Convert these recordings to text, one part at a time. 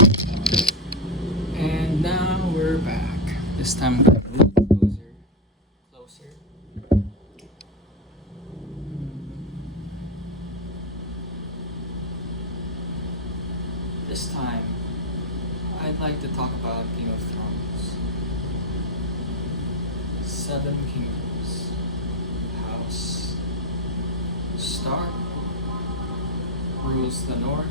And now we're back. This time I'm gonna move closer. This time, I'd like to talk about Game of Thrones. Seven Kingdoms. House Stark rules the North.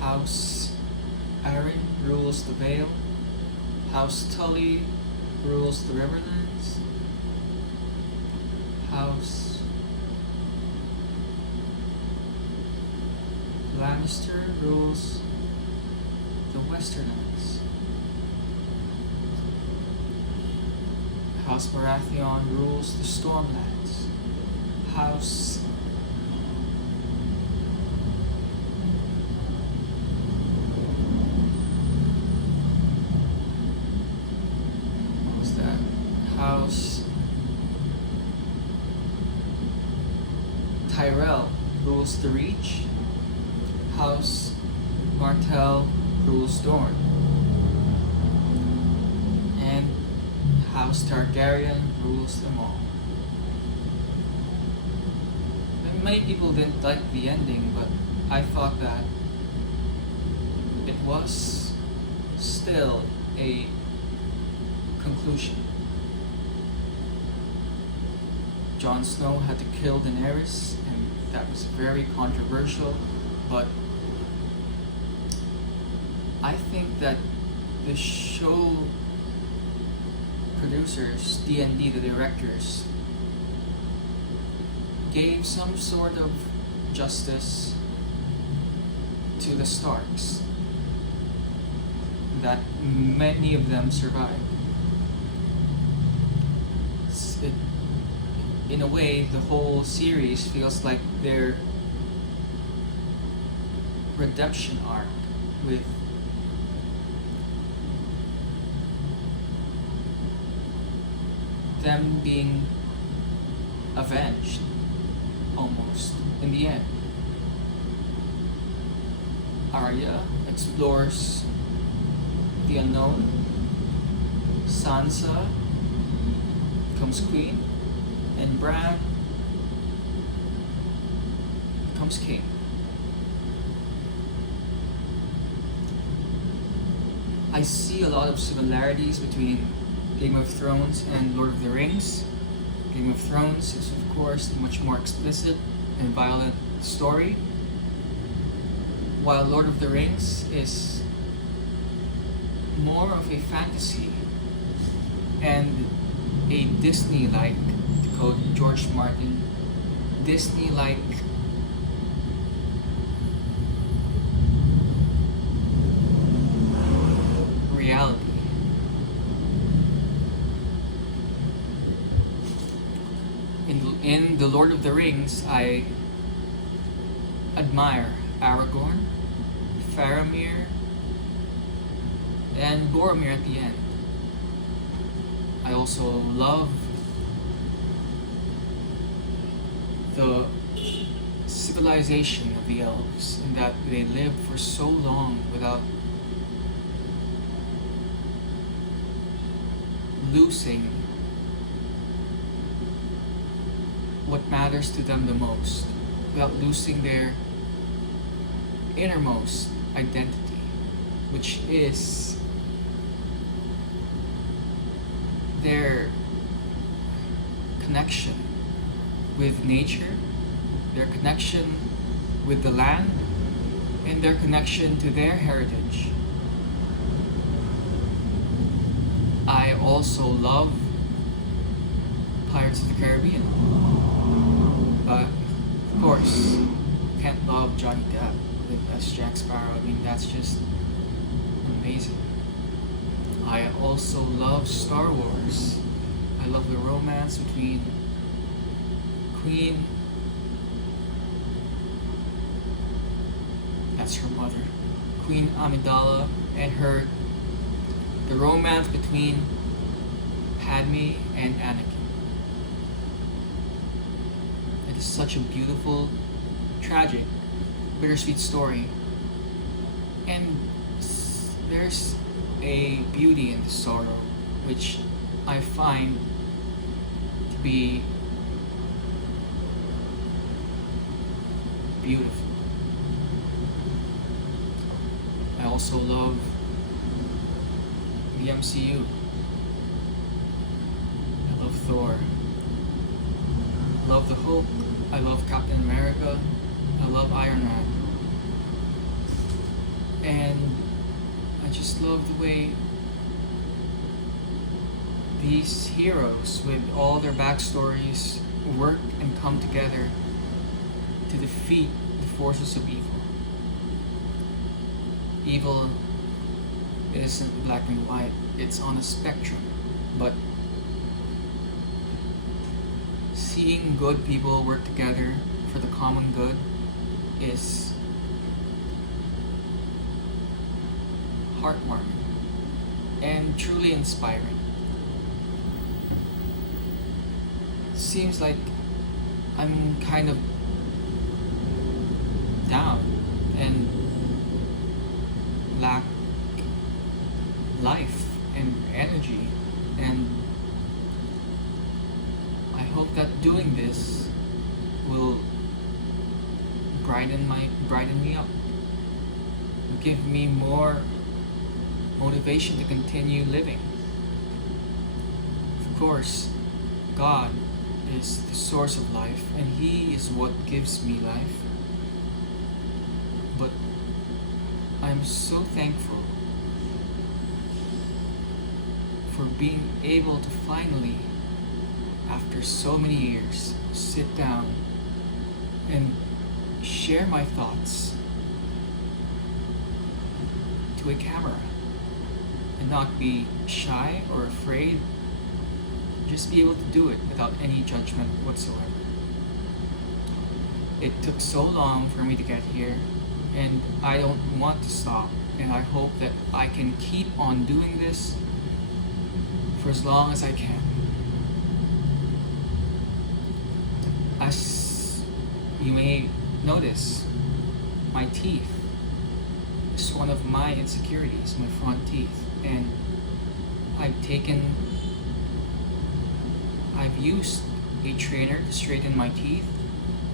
House Arryn rules the Vale. House Tully rules the Riverlands. House Lannister rules the Westerlands. House Baratheon rules the Stormlands. House what's that? House Tyrell rules the Reach. House Martell rules Dorne. And House Targaryen rules them all. And many people didn't like the ending, but I thought that it was still a conclusion. Jon Snow had to kill Daenerys, and that was very controversial, but I think that the show producers, D&D, the directors, gave some sort of justice to the Starks, that many of them survived. In a way, the whole series feels like their redemption arc, with them being avenged almost in the end. Arya explores the unknown. Sansa becomes queen, and Bran becomes king. I see a lot of similarities between Game of Thrones and Lord of the Rings. Game of Thrones is, of course, a much more explicit and violent story, while Lord of the Rings is more of a fantasy and a Disney-like, to quote George Martin, Disney-like reality. In The Lord of the Rings, I admire Aragorn, Faramir, and Boromir at the end. I also love the civilization of the elves, in that they lived for so long without losing what matters to them the most, without losing their innermost identity, which is their connection with nature, their connection with the land, and their connection to their heritage. I also love Pirates of the Caribbean, but of course, can't love Johnny Depp as Jack Sparrow. I mean, that's just amazing. I also love Star Wars. I love the romance between Queen, that's her mother, Queen Amidala, and the romance between Padme and Anakin. It is such a beautiful, tragic, bittersweet story And there's a beauty in the sorrow, which I find to be beautiful. I also love the MCU. I love Thor. I love the Hulk. I love Captain America. I love Iron Man. And I just love the way these heroes, with all their backstories, work and come together to defeat the forces of evil. Evil isn't black and white, it's on a spectrum. But seeing good people work together for the common good is heartwarming and truly inspiring. Seems like I'm kind of down and lack life and energy, and I hope that doing this will brighten me up, give me more motivation to continue living. Of course, God is the source of life, and He is what gives me life. But I'm so thankful for being able to finally, after so many years, sit down and share my thoughts to a camera and not be shy or afraid. Just be able to do it without any judgment whatsoever. It took so long for me to get here, and I don't want to stop, and I hope that I can keep on doing this for as long as I can. As you may notice, my teeth is one of my insecurities, my front teeth, and I've used a trainer to straighten my teeth,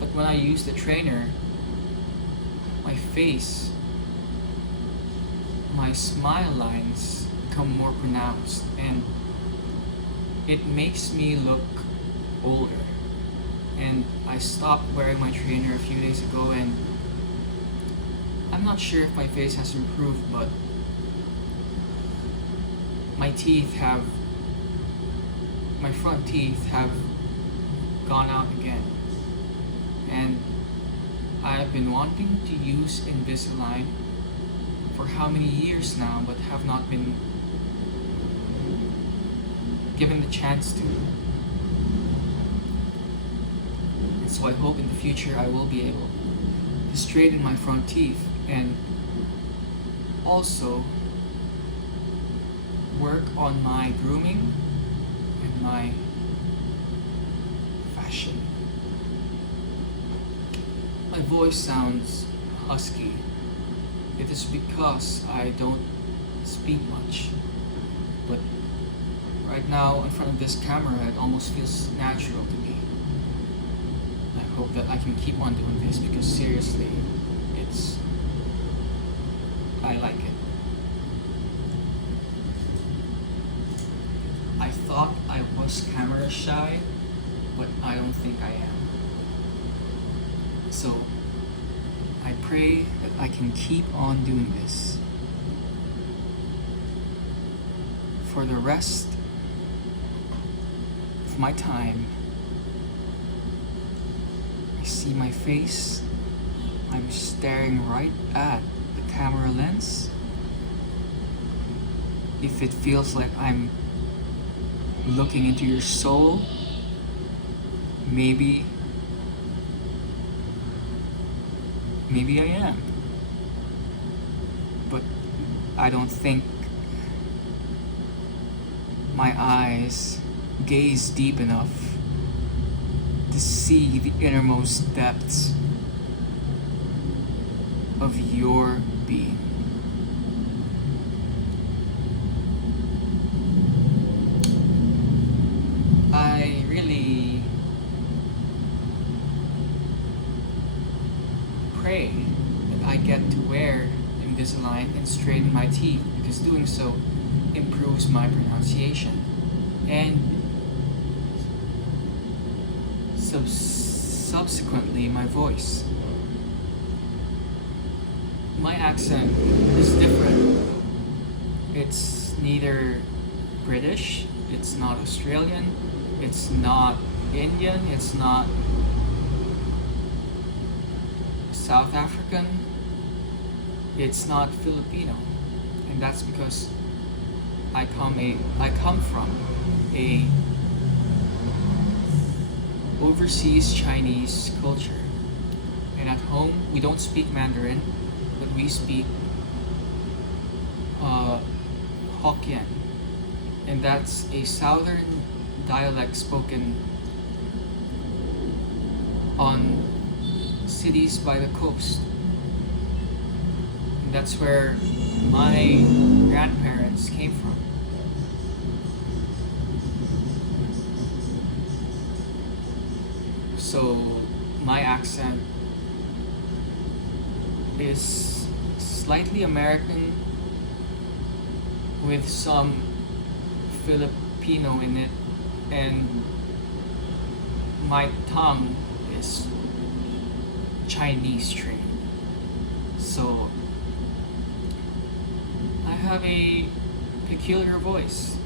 but when I use the trainer, my face, my smile lines become more pronounced, and it makes me look older. And I stopped wearing my trainer a few days ago, and I'm not sure if my face has improved, but my front teeth have gone out again. And I've been wanting to use Invisalign for how many years now, but have not been given the chance to. And so I hope in the future I will be able to straighten my front teeth and also work on my grooming and my fashion. My voice sounds husky. It is because I don't speak much. But right now, in front of this camera, it almost feels natural to me. I hope that I can keep on doing this because seriously, I like it. I thought I was camera shy, but I don't think I am. So, I pray that I can keep on doing this for the rest of my time. I see my face, I'm staring right at the camera lens. If it feels like I'm looking into your soul, maybe I am. But I don't think my eyes gaze deep enough to see the innermost depths of your being. pray that I get to wear Invisalign and straighten my teeth, because doing so improves my pronunciation and subsequently my voice. My accent is different. It's neither British, it's not Australian, it's not Indian, it's not South African, it's not Filipino. And that's because I come from a overseas Chinese culture. And at home we don't speak Mandarin, but we speak Hokkien. And that's a southern dialect spoken on cities by the coast. And that's where my grandparents came from. So my accent is slightly American with some Filipino in it, and my tongue is Chinese trained. So I have a peculiar voice.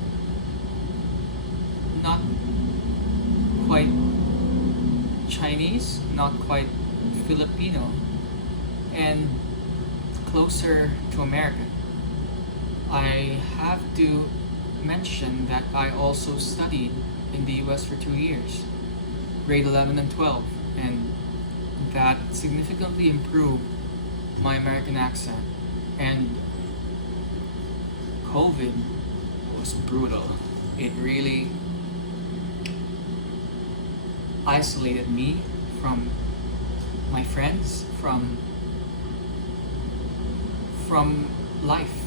Not quite Chinese, not quite Filipino, and closer to American. I have to mention that I also studied in the US for 2 years, grade 11 and 12, and that significantly improved my American accent. And COVID was brutal. It really isolated me from my friends, from life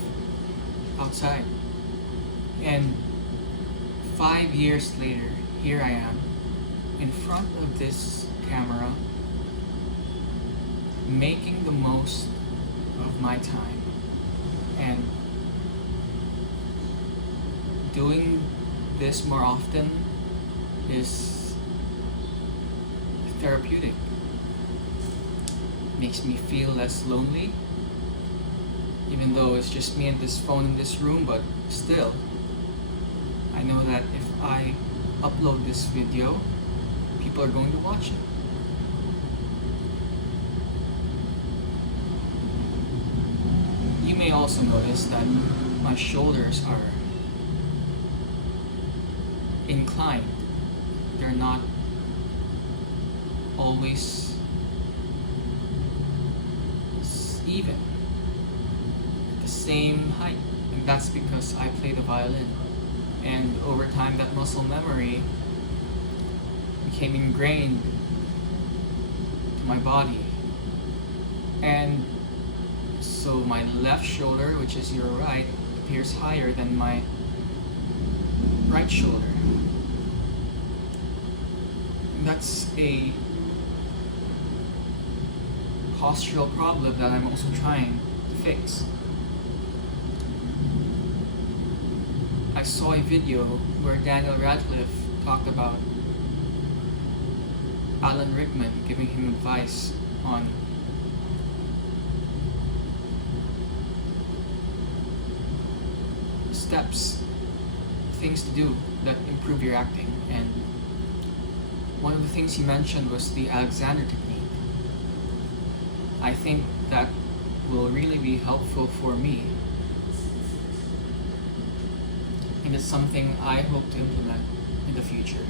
outside. And 5 years later, here I am in front of this camera, making the most of my time and doing this more often is therapeutic. Makes me feel less lonely, even though it's just me and this phone in this room, but still, I know that if I upload this video, people are going to watch it. You may also notice that my shoulders are inclined. They're not always even, the same height, and that's because I play the violin. And over time, that muscle memory became ingrained to my body. And so my left shoulder, which is your right, appears higher than my right shoulder. And that's a postural problem that I'm also trying to fix. I saw a video where Daniel Radcliffe talked about Alan Rickman giving him advice on steps, things to do that improve your acting. And one of the things he mentioned was the Alexander technique. I think that will really be helpful for me. And it's something I hope to implement in the future.